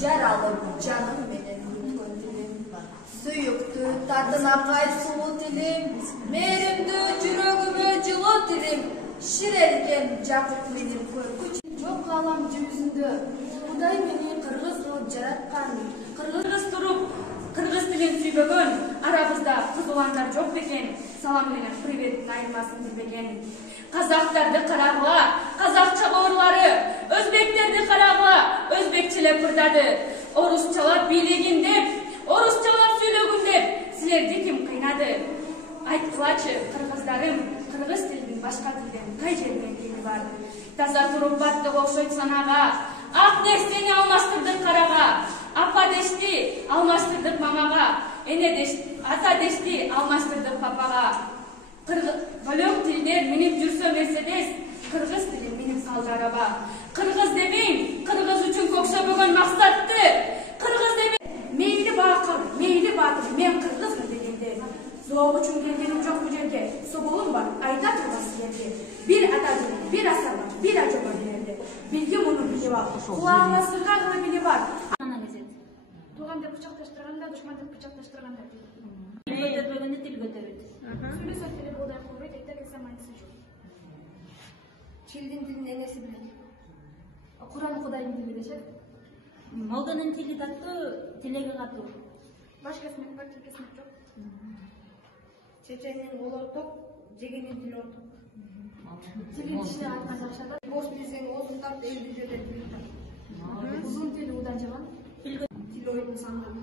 жаралып жаным менен өткөн тилим, сүйүктүү татына кайсылуу тилим, мээримдүү жүрөгүмө жылуу тилим, ширелген жакып менин көргүч. Жок алам жер жүзүндө, Кудай мени кыргыз кылып жараткан. Кыргыз туруп, кыргыз тилин сүйбөгөн, арабызда кыз уландар жок бекен, салам менен приветтин айырмасын билбеген. Казактарды карагыла, казакча боорлары, өзбектерди карагыла, өзбекчелеп ырдады. Орусчалап бийлигин деп, орусчалап сүйлөгүн деп, силерди ким кыйнады? Айткылачы, кыргыздарым, кыргыз тилдин башка тилден кай жеринен кеми бар? Таза туруп баттык окшойт санага, ак дестени алмаштырдык карага, апа дешти алмаштырдык мамага, ата дешти алмаштырдык папага. Бөлөк тилдер минип жүрсө Мерседес, кыргыз тили минип калды араба. Кыргыз демейм, кыргыз үчүн көксөбөгөн максатты. Кыргыз демейм, мейли бакыр, мейли батыр, мен кыргызмын дегенде. Зоок үчүн келгеним жок бу жерге, соболум бар, айта турган силерге. Бир ата жол, бир аса бар, бир ажоба берерде. Билги муну билип ал, кулагыңа сыргагыла билип бар. Тууган деп бычакташтырганда, душман деп бычакташтырганда. Тил көтөрбөгөндө тил көтөрөт. Сүйлөсөк деле болдай кылбайт, айта келсем айнысы жок. Тилдин энеси билет. Куран Кудайдын тили дешет. Молдонун тили таттуу, тилеги катуу. Баш кесмек бар, тил кесмек жок. Чеченин колу орток, жегенин тили орток. Тили тишине аткан жакшада. Бош билсең оозун тарт, элди жерден тили тарт. Узун тили удан жаман. Тил ойдун сандыгы.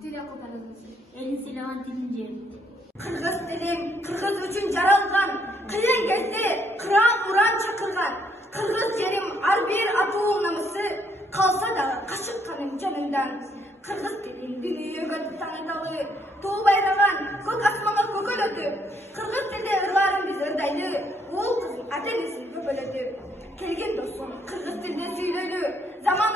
Тил акыл таrazысы. Элин сыйлаган тилин жер. Кыргыз тилим, кыргыз үчүн жаралган, кыйын кезде кыран уран чакырган. Кыргыз жерим ар бир атуум намысы, калса дагы кашык каным жанымдан. Кыргыз тилим дүйнөгө таңдалы, туу байраган, көк асманга көкөлөтү. Кыргыз тилде ырларым биз ырдайлы, уул кыздын ата энесин көпөлөтү. Келген досум, кыргыз тилде сүйлөйлү, заман